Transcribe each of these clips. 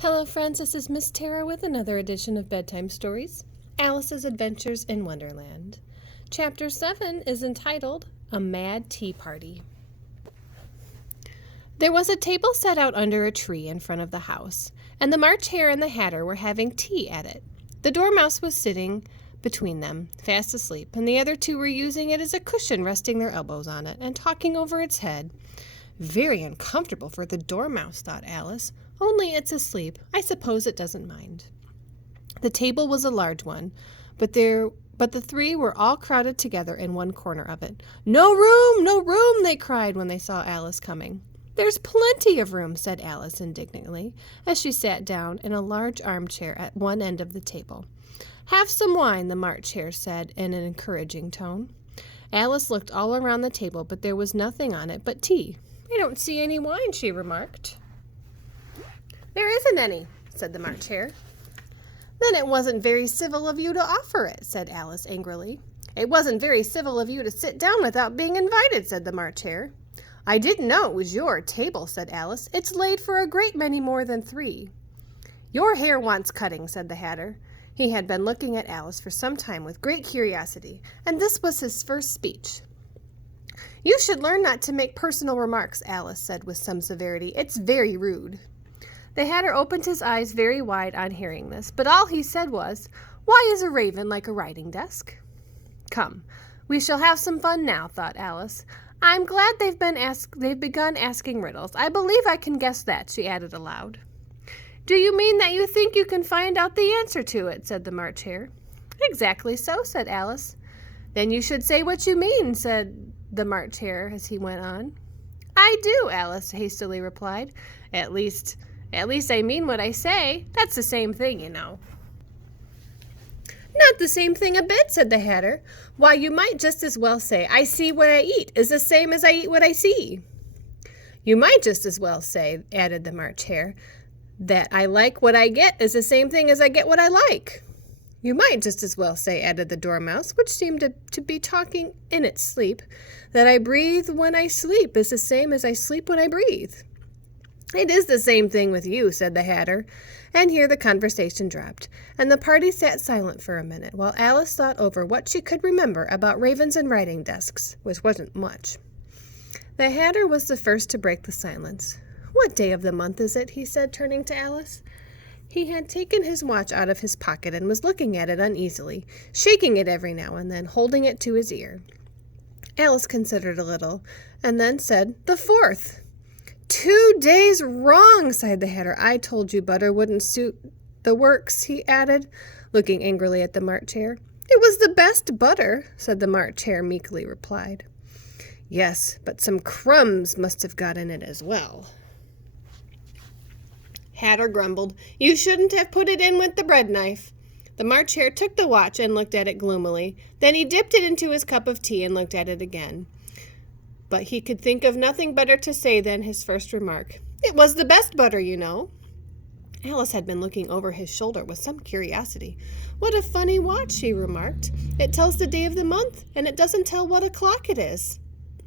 Hello friends, this is Miss Tara with another edition of Bedtime Stories, Alice's Adventures in Wonderland. Chapter 7 is entitled, A Mad Tea Party. There was a table set out under a tree in front of the house, and the March Hare and the Hatter were having tea at it. The Dormouse was sitting between them, fast asleep, and the other two were using it as a cushion, resting their elbows on it, and talking over its head. Very uncomfortable for the Dormouse, thought Alice. Only it's asleep. I suppose it doesn't mind. The table was a large one, but the three were all crowded together in one corner of it. "No room! No room!" they cried when they saw Alice coming. "There's plenty of room," said Alice indignantly, as she sat down in a large armchair at one end of the table. "Have some wine," the March Hare said in an encouraging tone. Alice looked all around the table, but there was nothing on it but tea. "I don't see any wine," she remarked. "There isn't any," said the March Hare. "Then it wasn't very civil of you to offer it," said Alice angrily. "It wasn't very civil of you to sit down without being invited," said the March Hare. "I didn't know it was your table," said Alice. "It's laid for a great many more than three." "Your hair wants cutting," said the Hatter. He had been looking at Alice for some time with great curiosity, and this was his first speech. "You should learn not to make personal remarks," Alice said with some severity. "It's very rude." The Hatter opened his eyes very wide on hearing this, but all he said was, "Why is a raven like a writing desk?" "Come, we shall have some fun now," thought Alice. "I'm glad they've begun asking riddles. I believe I can guess that," she added aloud. "Do you mean that you think you can find out the answer to it?" said the March Hare. "Exactly so," said Alice. "Then you should say what you mean," said the March Hare as he went on. "I do," Alice hastily replied. At least I mean what I say. That's the same thing, you know." "Not the same thing a bit," said the Hatter. "Why, you might just as well say, 'I see what I eat is the same as I eat what I see.'" "You might just as well say," added the March Hare, "that I like what I get is the same thing as I get what I like." "You might just as well say," added the Dormouse, which seemed to be talking in its sleep, "that I breathe when I sleep is the same as I sleep when I breathe." "It is the same thing with you," said the Hatter, and here the conversation dropped, and the party sat silent for a minute, while Alice thought over what she could remember about ravens and writing desks, which wasn't much. The Hatter was the first to break the silence. "What day of the month is it?" he said, turning to Alice. He had taken his watch out of his pocket and was looking at it uneasily, shaking it every now and then, holding it to his ear. Alice considered a little, and then said, "The 4th." "2 days wrong," sighed the Hatter. "I told you butter wouldn't suit the works," he added, looking angrily at the March Hare. "It was the best butter," said the March Hare, meekly replied. "Yes, but some crumbs must have got in it as well." Hatter grumbled, "You shouldn't have put it in with the bread knife." The March Hare took the watch and looked at it gloomily. Then he dipped it into his cup of tea and looked at it again. But he could think of nothing better to say than his first remark. "It was the best butter, you know." Alice had been looking over his shoulder with some curiosity. "What a funny watch," she remarked. "It tells the day of the month, and it doesn't tell what o'clock it is."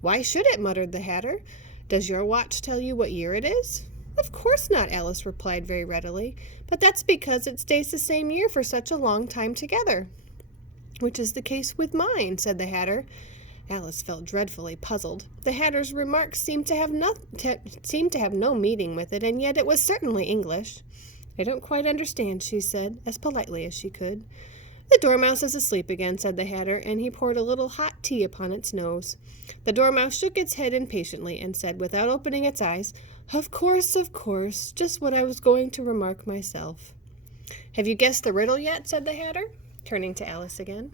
"Why should it?" muttered the Hatter. "Does your watch tell you what year it is?" "Of course not," Alice replied very readily. "But that's because it stays the same year for such a long time together." "Which is the case with mine," said the Hatter. Alice felt dreadfully puzzled. The Hatter's remarks seemed to have no meaning with it, and yet it was certainly English. "I don't quite understand," she said, as politely as she could. "The Dormouse is asleep again," said the Hatter, and he poured a little hot tea upon its nose. The Dormouse shook its head impatiently and said, without opening its eyes, of course, just what I was going to remark myself." "Have you guessed the riddle yet?" said the Hatter, turning to Alice again.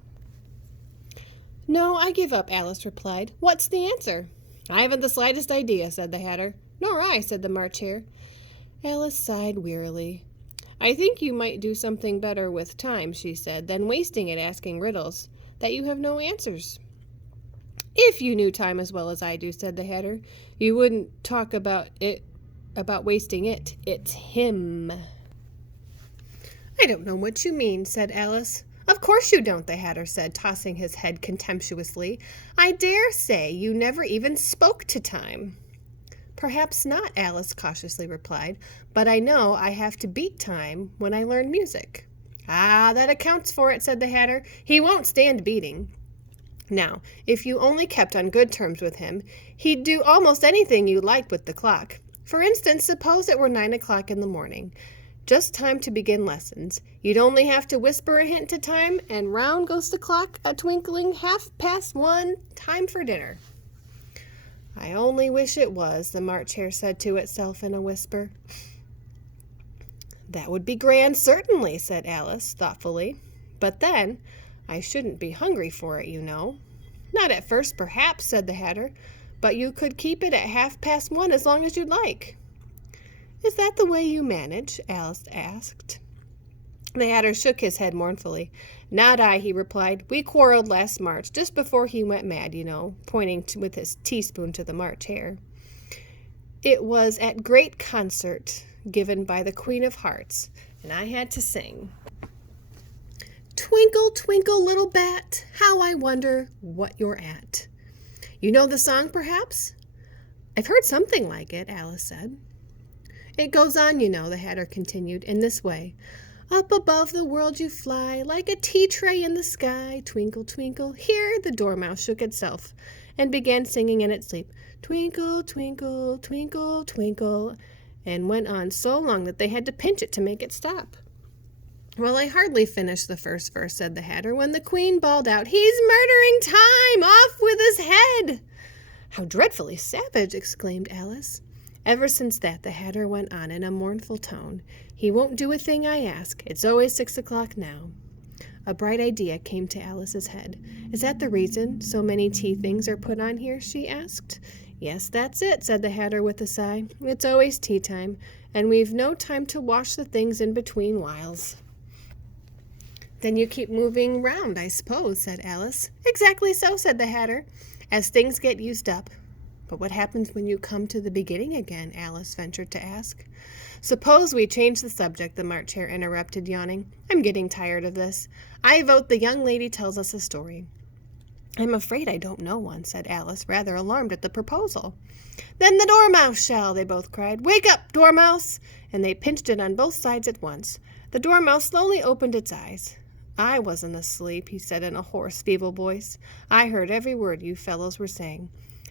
"No, I give up," Alice replied. "What's the answer?" "I haven't the slightest idea," said the Hatter. "Nor I," said the March Hare. Alice sighed wearily. "I think you might do something better with time," she said, "than wasting it asking riddles that you have no answers." "If you knew time as well as I do," said the Hatter, "you wouldn't talk about wasting it. It's him." "I don't know what you mean," said Alice. "Of course you don't," the Hatter said, tossing his head contemptuously. "I dare say you never even spoke to time." "Perhaps not," Alice cautiously replied, "but I know I have to beat time when I learn music." "Ah, that accounts for it," said the Hatter. "He won't stand beating. Now, if you only kept on good terms with him, he'd do almost anything you liked with the clock. For instance, suppose it were 9 o'clock in the morning, just time to begin lessons. You'd only have to whisper a hint to time, and round goes the clock, a twinkling 1:30, time for dinner." "I only wish it was," the March Hare said to itself in a whisper. "That would be grand, certainly," said Alice thoughtfully. "But then, I shouldn't be hungry for it, you know." "Not at first, perhaps," said the Hatter, "but you could keep it at 1:30 as long as you'd like." "Is that the way you manage?" Alice asked. The Hatter shook his head mournfully. "Not I," he replied. "We quarreled last March, just before he went mad, you know," pointing with his teaspoon to the March Hare. "It was at great concert given by the Queen of Hearts, and I had to sing, 'Twinkle, twinkle, little bat, how I wonder what you're at.' You know the song, perhaps?" "I've heard something like it," Alice said. "It goes on, you know," the Hatter continued, "in this way. Up above the world you fly, like a tea tray in the sky. Twinkle, twinkle." Here the Dormouse shook itself and began singing in its sleep, "Twinkle, twinkle, twinkle, twinkle," and went on so long that they had to pinch it to make it stop. "Well, I hardly finished the first verse," said the Hatter, when the Queen bawled out, "He's murdering time! Off with his head!" "How dreadfully savage!" exclaimed Alice. Ever since that, the Hatter went on in a mournful tone, "He won't do a thing I ask. It's always 6 o'clock now." A bright idea came to Alice's head. "Is that the reason so many tea things are put on here?" she asked. "Yes, that's it," said the Hatter with a sigh. "It's always tea time, and we've no time to wash the things in between whiles." "Then you keep moving round, I suppose," said Alice. "Exactly so," said the Hatter, "as things get used up." "But what happens when you come to the beginning again?" Alice ventured to ask. "Suppose we change the subject," the March Hare interrupted, yawning. "I'm getting tired of this. I vote the young lady tells us a story." "I'm afraid I don't know one," said Alice, rather alarmed at the proposal. "Then the Dormouse shall!" they both cried. "Wake up, Dormouse!" And they pinched it on both sides at once. The Dormouse slowly opened its eyes. "I wasn't asleep," he said in a hoarse, feeble voice. "I heard every word you fellows were saying."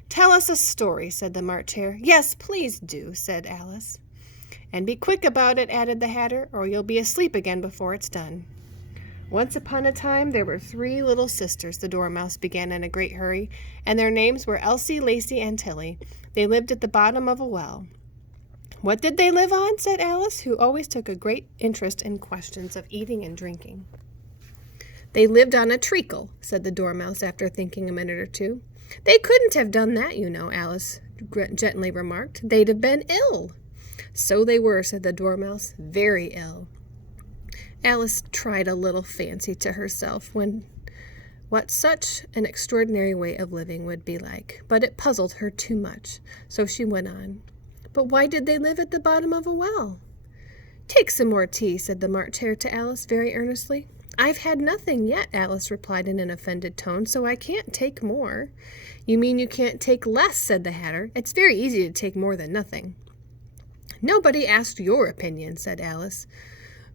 "Tell us a story," said the March Hare. "Yes, please do," said Alice. "And be quick about it," added the Hatter, "or you'll be asleep again before it's done." "Once upon a time there were 3 little sisters," the Dormouse began in a great hurry, "and their names were Elsie, Lacie, and Tilly. They lived at the bottom of a well." "What did they live on?" said Alice, who always took a great interest in questions of eating and drinking. "They lived on a treacle," said the Dormouse after thinking a minute or two. "They couldn't have done that, you know," Alice gently remarked. "They'd have been ill." "So they were," said the Dormouse, "very ill." Alice tried a little fancy to herself what such an extraordinary way of living would be like, but it puzzled her too much, so she went on. "But why did they live at the bottom of a well?" "Take some more tea," said the March Hare to Alice very earnestly. "I've had nothing yet," Alice replied in an offended tone, "so I can't take more." "You mean you can't take less," said the Hatter. "It's very easy to take more than nothing." "Nobody asked your opinion," said Alice.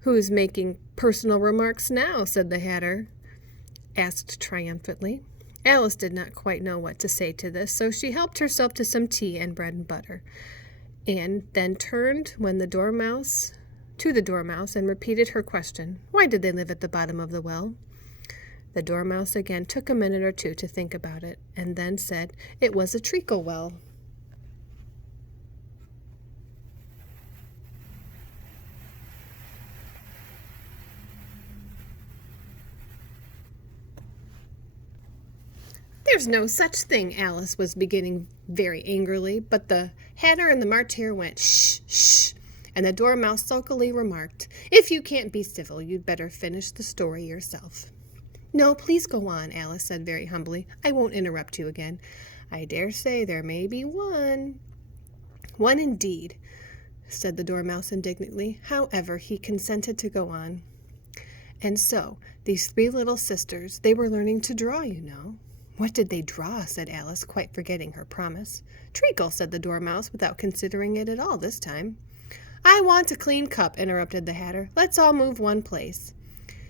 "Who's making personal remarks now?" said the Hatter, asked triumphantly. Alice did not quite know what to say to this, so she helped herself to some tea and bread and butter, and then turned to the Dormouse and repeated her question. "Why did they live at the bottom of the well?" The Dormouse again took a minute or two to think about it, and then said it was a treacle well. "There's no such thing," Alice was beginning very angrily, but the Hatter and the March Hare went, "Shh, shh," and the Dormouse sulkily remarked, "If you can't be civil, you'd better finish the story yourself." "No, please go on," Alice said very humbly. "I won't interrupt you again." "I dare say there may be one." "One indeed," said the Dormouse indignantly. However, he consented to go on. "And so, these 3 little sisters, they were learning to draw, you know." "What did they draw?" said Alice, quite forgetting her promise. "Treacle," said the Dormouse, without considering it at all this time. "I want a clean cup," interrupted the Hatter. "Let's all move one place."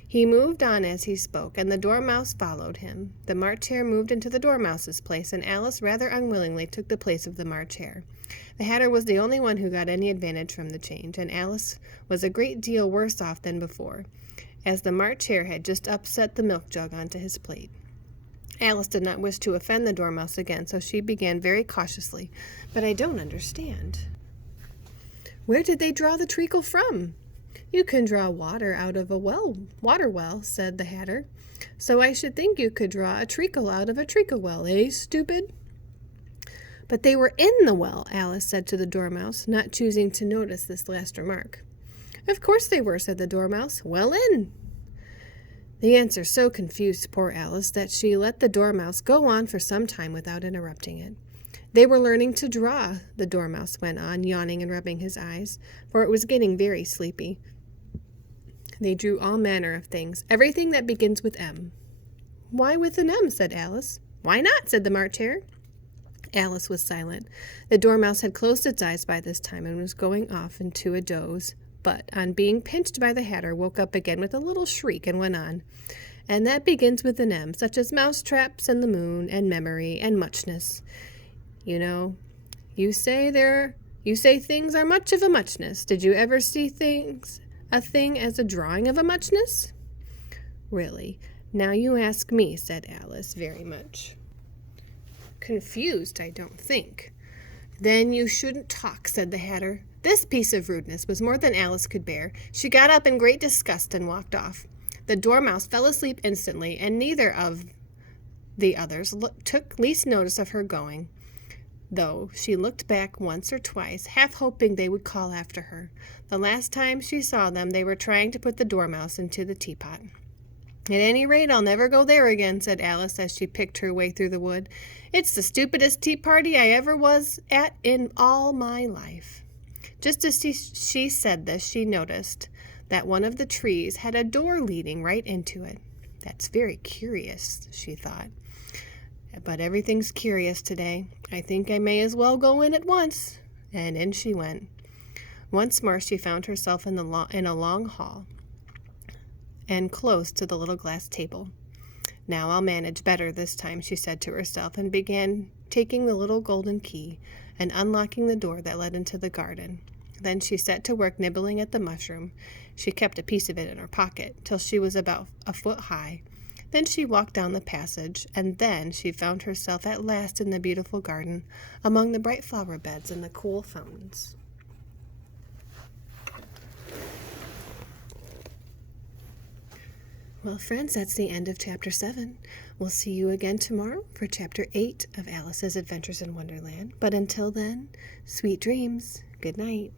He moved on as he spoke, and the Dormouse followed him. The March Hare moved into the Dormouse's place, and Alice rather unwillingly took the place of the March Hare. The Hatter was the only one who got any advantage from the change, and Alice was a great deal worse off than before, as the March Hare had just upset the milk jug onto his plate. Alice did not wish to offend the Dormouse again, so she began very cautiously. "But I don't understand. Where did they draw the treacle from?" "You can draw water out of a water well," said the Hatter. "So I should think you could draw a treacle out of a treacle well, eh, stupid?" "But they were in the well," Alice said to the Dormouse, not choosing to notice this last remark. "Of course they were," said the Dormouse. "Well in." The answer so confused poor Alice that she let the Dormouse go on for some time without interrupting it. "They were learning to draw," the Dormouse went on, yawning and rubbing his eyes, for it was getting very sleepy. "They drew all manner of things, everything that begins with M." "Why with an M?" said Alice. "Why not?" said the March Hare. Alice was silent. The Dormouse had closed its eyes by this time and was going off into a doze, but on being pinched by the Hatter woke up again with a little shriek and went on. "And that begins with an M, such as mousetraps and the moon and memory and muchness. You know, you say things are much of a muchness. Did you ever see a thing as a drawing of a muchness?" "Really, now you ask me," said Alice, very much confused, I don't think. "Then you shouldn't talk," said the Hatter. This piece of rudeness was more than Alice could bear. She got up in great disgust and walked off. The Dormouse fell asleep instantly, and neither of the others took least notice of her going, though she looked back once or twice, half hoping they would call after her. The last time she saw them, they were trying to put the Dormouse into the teapot. "At any rate, I'll never go there again," said Alice as she picked her way through the wood. "It's the stupidest tea party I ever was at in all my life." Just as she said this, she noticed that one of the trees had a door leading right into it. "That's very curious," she thought. "But everything's curious today. I think I may as well go in at once." And in she went. Once more she found herself in a long hall, and close to the little glass table. "Now I'll manage better this time," she said to herself, and began taking the little golden key and unlocking the door that led into the garden. Then she set to work nibbling at the mushroom. She kept a piece of it in her pocket till she was about a foot high. Then she walked down the passage, and then she found herself at last in the beautiful garden, among the bright flower beds and the cool fountains. Well, friends, that's the end of Chapter 7. We'll see you again tomorrow for Chapter 8 of Alice's Adventures in Wonderland. But until then, sweet dreams. Good night.